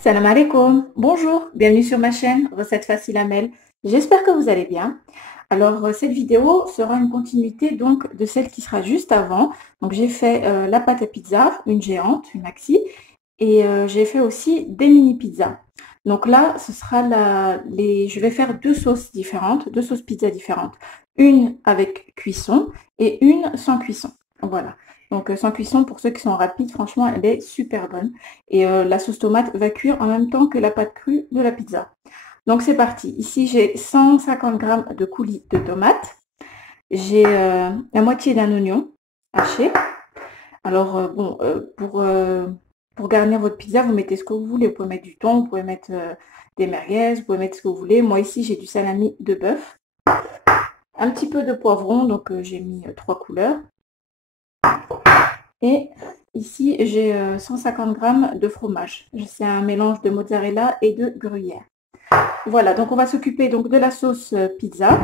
Salam alaikum, bonjour, bienvenue sur ma chaîne Recettes Faciles Amel. J'espère que vous allez bien. Alors cette vidéo sera une continuité donc de celle qui sera juste avant. Donc j'ai fait la pâte à pizza, une géante, une maxi, et j'ai fait aussi des mini pizzas. Donc là, ce sera je vais faire deux sauces différentes, deux sauces pizza différentes. Une avec cuisson et une sans cuisson. Voilà. Donc sans cuisson, pour ceux qui sont rapides, franchement, elle est super bonne. Et la sauce tomate va cuire en même temps que la pâte crue de la pizza. Donc c'est parti. Ici, j'ai 150 g de coulis de tomates. J'ai la moitié d'un oignon haché. Alors, pour garnir votre pizza, vous mettez ce que vous voulez. Vous pouvez mettre du thon, vous pouvez mettre des merguez, vous pouvez mettre ce que vous voulez. Moi, ici, j'ai du salami de bœuf. Un petit peu de poivron, donc j'ai mis 3 couleurs. Et ici, j'ai 150 g de fromage. C'est un mélange de mozzarella et de gruyère. Voilà, donc on va s'occuper donc de la sauce pizza.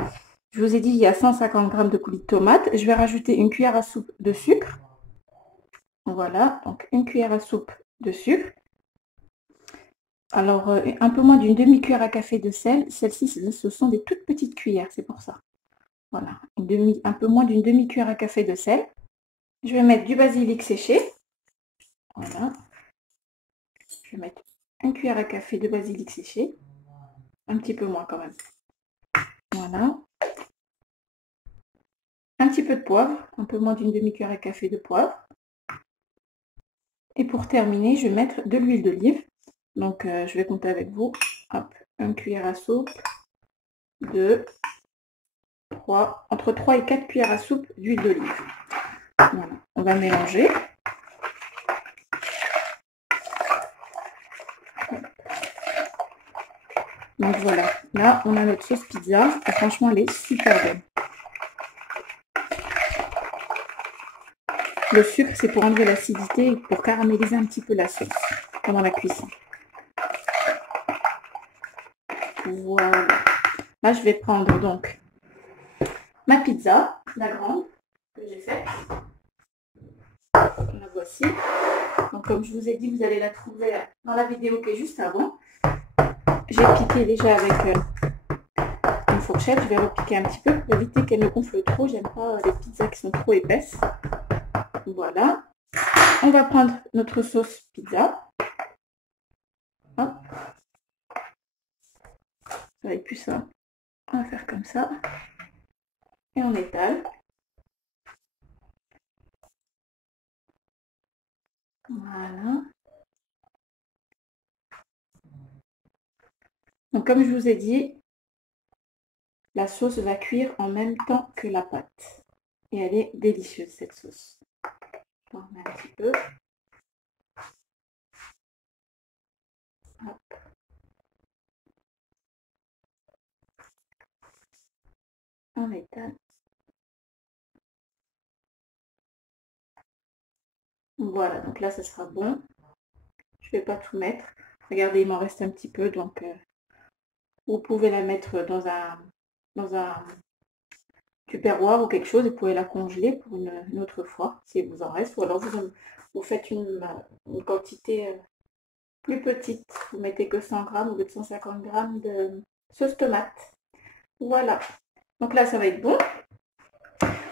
Je vous ai dit, il y a 150 g de coulis de tomates. Je vais rajouter une cuillère à soupe de sucre. Voilà, donc une cuillère à soupe de sucre. Alors, un peu moins d'une demi-cuillère à café de sel. Celles-ci, ce sont des toutes petites cuillères, c'est pour ça. Voilà, un peu moins d'une demi-cuillère à café de sel. Je vais mettre du basilic séché. Voilà. Je vais mettre une cuillère à café de basilic séché. Un petit peu moins quand même. Voilà. Un petit peu de poivre, un peu moins d'une demi-cuillère à café de poivre. Et pour terminer, je vais mettre de l'huile d'olive. Donc, je vais compter avec vous. Hop, une cuillère à soupe, 2, 3, entre 3 et 4 cuillères à soupe d'huile d'olive. Voilà, on va mélanger. Donc voilà, là on a notre sauce pizza et franchement elle est super bonne. Le sucre c'est pour enlever l'acidité et pour caraméliser un petit peu la sauce pendant la cuisson. Voilà. Là je vais prendre donc ma pizza, la grande que j'ai faite. La voici. Donc comme je vous ai dit, vous allez la trouver dans la vidéo qui est juste avant. J'ai piqué déjà avec une fourchette. Je vais repiquer un petit peu pour éviter qu'elle ne gonfle trop. J'aime pas les pizzas qui sont trop épaisses. Voilà. On va prendre notre sauce pizza. Hop. Ça va être plus simple. On va faire comme ça. Et on étale. Voilà. Donc comme je vous ai dit, la sauce va cuire en même temps que la pâte. Et elle est délicieuse cette sauce. On remet un petit peu. Hop. On étale. Voilà, donc là, ça sera bon. Je ne vais pas tout mettre. Regardez, il m'en reste un petit peu, donc vous pouvez la mettre dans un tupperware ou quelque chose. Vous pouvez la congeler pour une autre fois, si vous en reste. Ou alors, vous faites une quantité plus petite. Vous mettez que 100 g ou 150 g de sauce tomate. Voilà. Donc là, ça va être bon.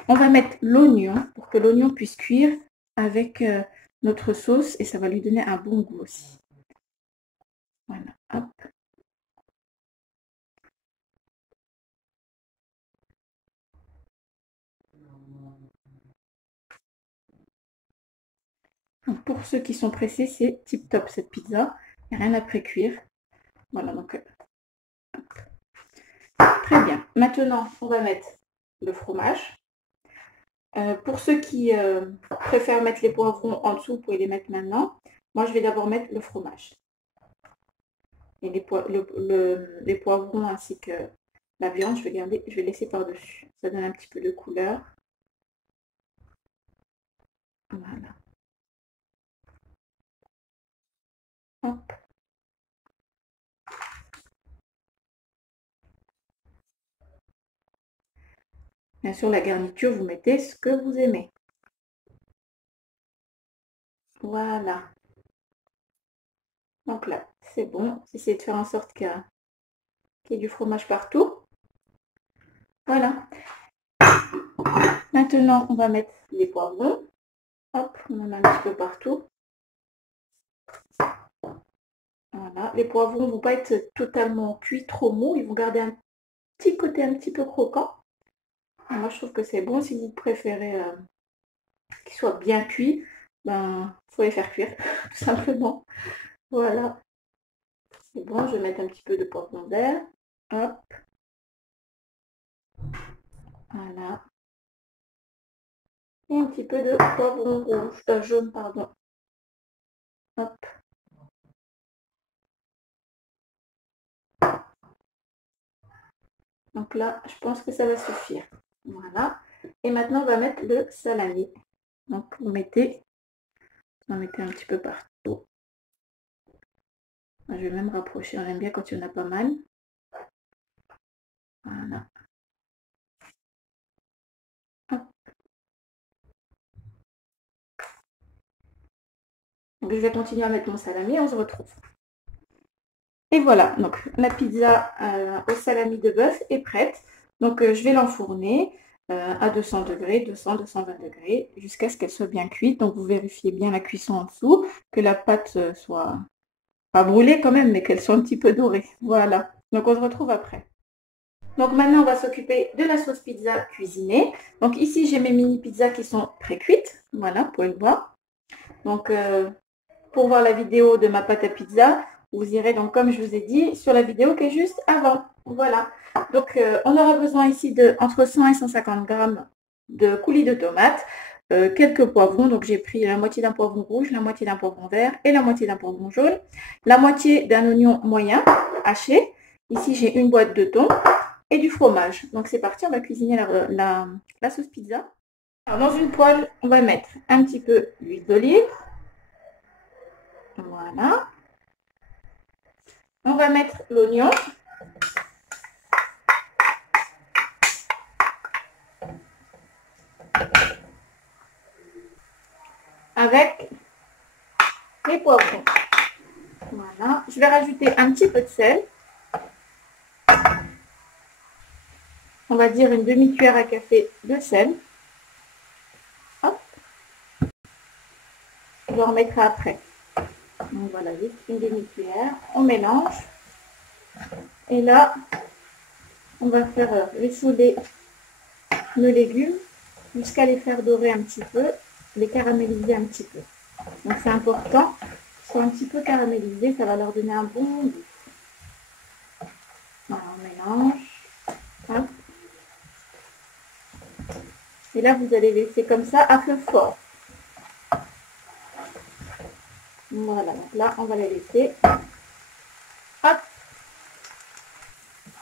On va mettre l'oignon pour que l'oignon puisse cuire avec notre sauce et ça va lui donner un bon goût aussi. Voilà, hop. Donc pour ceux qui sont pressés, c'est tip top cette pizza. Il n'y a rien à pré-cuire. Voilà, donc très bien. Maintenant, on va mettre le fromage. Pour ceux qui préfèrent mettre les poivrons en dessous, vous pouvez les mettre maintenant. Moi, je vais d'abord mettre le fromage. Et les poivrons ainsi que la viande, je vais laisser par-dessus. Ça donne un petit peu de couleur. Voilà. Hop. Bien sûr, la garniture, vous mettez ce que vous aimez. Voilà. Donc là, c'est bon. J'essaie de faire en sorte qu'il y ait du fromage partout. Voilà. Maintenant, on va mettre les poivrons. Hop, on en a un petit peu partout. Voilà. Les poivrons ne vont pas être totalement cuits, trop mous. Ils vont garder un petit côté un petit peu croquant. Et moi, je trouve que c'est bon. Si vous préférez qu'ils soient bien cuits, ben, faut les faire cuire, tout simplement. Voilà. C'est bon, je vais mettre un petit peu de poivron vert. Hop. Voilà. Et un petit peu de poivron rouge, jaune, pardon. Hop. Donc là, je pense que ça va suffire. Voilà. Et maintenant, on va mettre le salami. Donc, vous en mettez un petit peu partout. Je vais même rapprocher. On aime bien quand il y en a pas mal. Voilà. Hop. Donc, je vais continuer à mettre mon salami et on se retrouve. Et voilà, donc la pizza au salami de bœuf est prête. Donc je vais l'enfourner à 200 degrés, 200-220 degrés, jusqu'à ce qu'elle soit bien cuite. Donc vous vérifiez bien la cuisson en dessous, que la pâte soit pas brûlée quand même, mais qu'elle soit un petit peu dorée. Voilà, donc on se retrouve après. Donc maintenant on va s'occuper de la sauce pizza cuisinée. Donc ici j'ai mes mini pizzas qui sont pré-cuites. Voilà, vous pouvez le voir. Donc pour voir la vidéo de ma pâte à pizza, vous irez donc, comme je vous ai dit, sur la vidéo qui est juste avant. Voilà. Donc, on aura besoin ici de entre 100 et 150 grammes de coulis de tomates, quelques poivrons. Donc, j'ai pris la moitié d'un poivron rouge, la moitié d'un poivron vert et la moitié d'un poivron jaune, la moitié d'un oignon moyen haché. Ici, j'ai une boîte de thon et du fromage. Donc, c'est parti, on va cuisiner la sauce pizza. Alors, dans une poêle, on va mettre un petit peu d'huile d'olive. Voilà. On va mettre l'oignon. Avec les poivrons. Voilà. Je vais rajouter un petit peu de sel. On va dire une demi-cuillère à café de sel. Hop. Je le remettrai après. Donc voilà, juste une demi-cuillère. On mélange. Et là, on va faire ressouder nos légumes jusqu'à les faire dorer un petit peu, les caraméliser un petit peu. Donc c'est important qu'ils soient un petit peu caramélisés, ça va leur donner un bon goût. Voilà, on mélange. Hop. Et là, vous allez laisser comme ça à feu fort. Voilà, donc là, on va les laisser. Hop.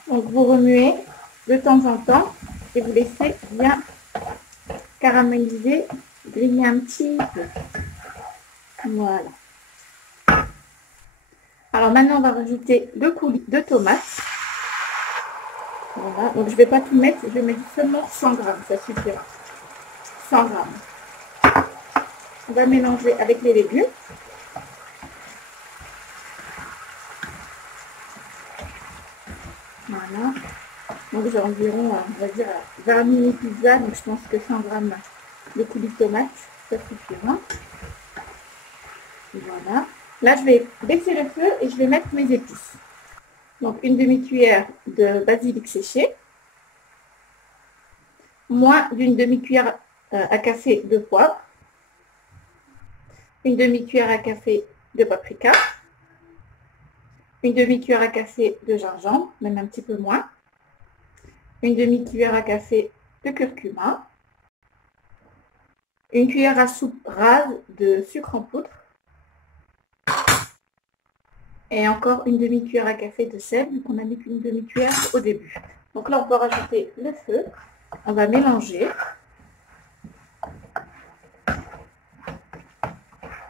Donc, vous remuez de temps en temps et vous laissez bien caraméliser, griller un petit peu. Voilà. Alors, maintenant, on va rajouter le coulis de tomates. Voilà, donc je ne vais pas tout mettre, je vais mettre seulement 100 grammes, ça suffira. 100 grammes. On va mélanger avec les légumes. Voilà. Donc j'ai environ, on va dire, 20 mini pizzas, donc je pense que 100 grammes de coulis de tomates, ça suffira. Voilà. Là, je vais baisser le feu et je vais mettre mes épices. Donc une demi-cuillère de basilic séché, moins d'une demi-cuillère à café de poivre, une demi-cuillère à café de paprika, une demi-cuillère à café de gingembre, même un petit peu moins, une demi-cuillère à café de curcuma, une cuillère à soupe rase de sucre en poudre et encore une demi-cuillère à café de sel, vu qu'on a mis qu'une demi-cuillère au début. Donc là, on peut rajouter le feu, on va mélanger.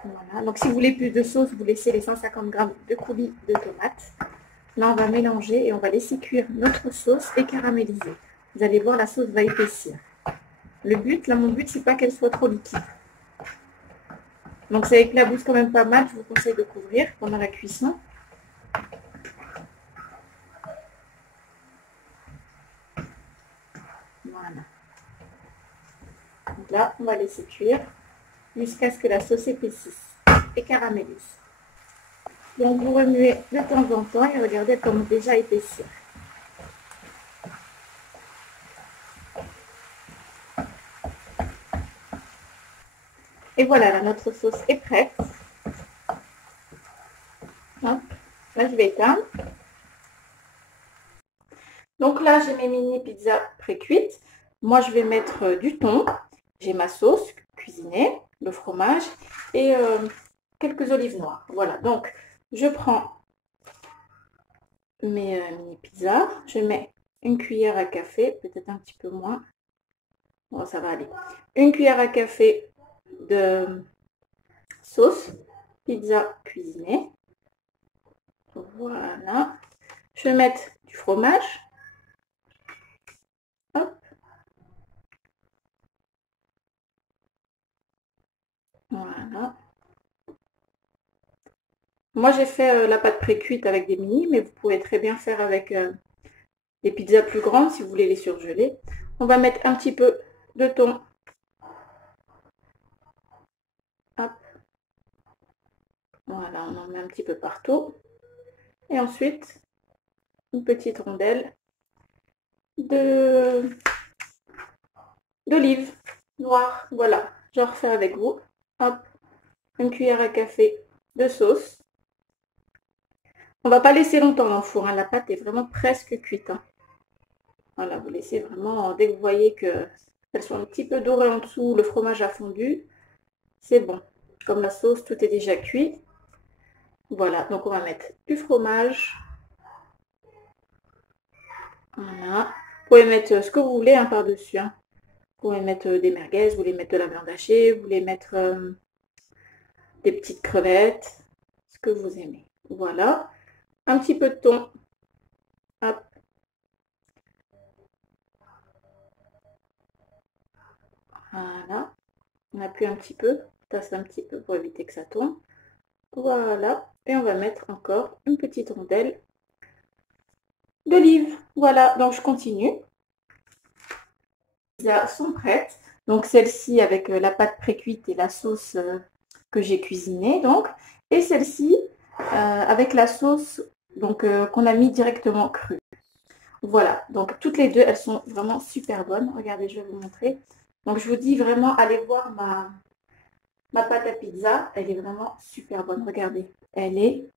Voilà. Donc si vous voulez plus de sauce, vous laissez les 150 g de coulis de tomates. Là, on va mélanger et on va laisser cuire notre sauce et caraméliser. Vous allez voir, la sauce va épaissir. Le but, là, mon but, c'est pas qu'elle soit trop liquide. Donc ça éclabousse quand même pas mal, je vous conseille de couvrir pendant la cuisson. Voilà. Donc là, on va laisser cuire jusqu'à ce que la sauce épaississe et caramélise. Donc vous remuez de temps en temps et regardez elle commence déjà à épaissir. Et voilà, là, notre sauce est prête. Hop. Là, je vais éteindre. Donc là, j'ai mes mini pizzas pré-cuites. Moi, je vais mettre du thon. J'ai ma sauce cuisinée, le fromage et quelques olives noires. Voilà, donc je prends mes mini pizzas. Je mets une cuillère à café, peut-être un petit peu moins. Bon, ça va aller. Une cuillère à café de sauce pizza cuisinée. Voilà. Je vais mettre du fromage. Hop. Voilà. Moi, j'ai fait la pâte pré-cuite avec des mini, mais vous pouvez très bien faire avec des pizzas plus grandes si vous voulez les surgeler. On va mettre un petit peu de thon. Hop. Voilà, on en met un petit peu partout. Et ensuite, une petite rondelle d'olive noire. Voilà, je refais avec vous. Hop, une cuillère à café de sauce. On va pas laisser longtemps dans le four, hein. La pâte est vraiment presque cuite. Hein. Voilà, vous laissez vraiment, dès que vous voyez qu'elles sont un petit peu dorées en dessous, le fromage a fondu, c'est bon. Comme la sauce, tout est déjà cuit. Voilà, donc on va mettre du fromage. Voilà. Vous pouvez mettre ce que vous voulez hein, par-dessus. Hein. Vous pouvez mettre des merguez, vous voulez mettre de la viande hachée, vous voulez mettre des petites crevettes, ce que vous aimez. Voilà. Un petit peu de thon. Hop. Voilà. On appuie un petit peu, tasse un petit peu pour éviter que ça tombe. Voilà. Et on va mettre encore une petite rondelle d'olive. Voilà. Donc je continue. Les pizzas sont prêtes. Donc celle-ci avec la pâte pré-cuite et la sauce que j'ai cuisinée. Donc. Et celle-ci avec la sauce donc qu'on a mis directement crue. Voilà, donc toutes les deux, elles sont vraiment super bonnes. Regardez, je vais vous montrer. Donc je vous dis vraiment, allez voir ma pâte à pizza. Elle est vraiment super bonne. Regardez, elle est,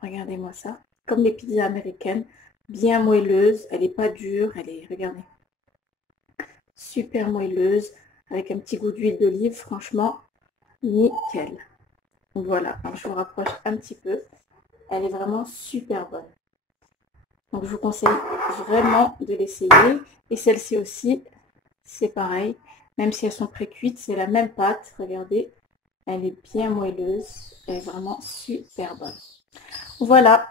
regardez-moi ça, comme les pizzas américaines, bien moelleuse. Elle n'est pas dure, elle est, regardez, super moelleuse, avec un petit goût d'huile d'olive, franchement, nickel. Voilà, donc je vous rapproche un petit peu. Elle est vraiment super bonne. Donc je vous conseille vraiment de l'essayer. Et celle-ci aussi, c'est pareil. Même si elles sont pré-cuites, c'est la même pâte. Regardez, elle est bien moelleuse. Elle est vraiment super bonne. Voilà.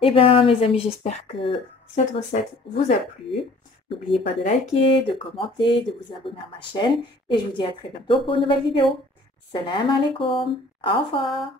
Et bien mes amis, j'espère que cette recette vous a plu. N'oubliez pas de liker, de commenter, de vous abonner à ma chaîne. Et je vous dis à très bientôt pour une nouvelle vidéo. Salam alaikum. Au revoir.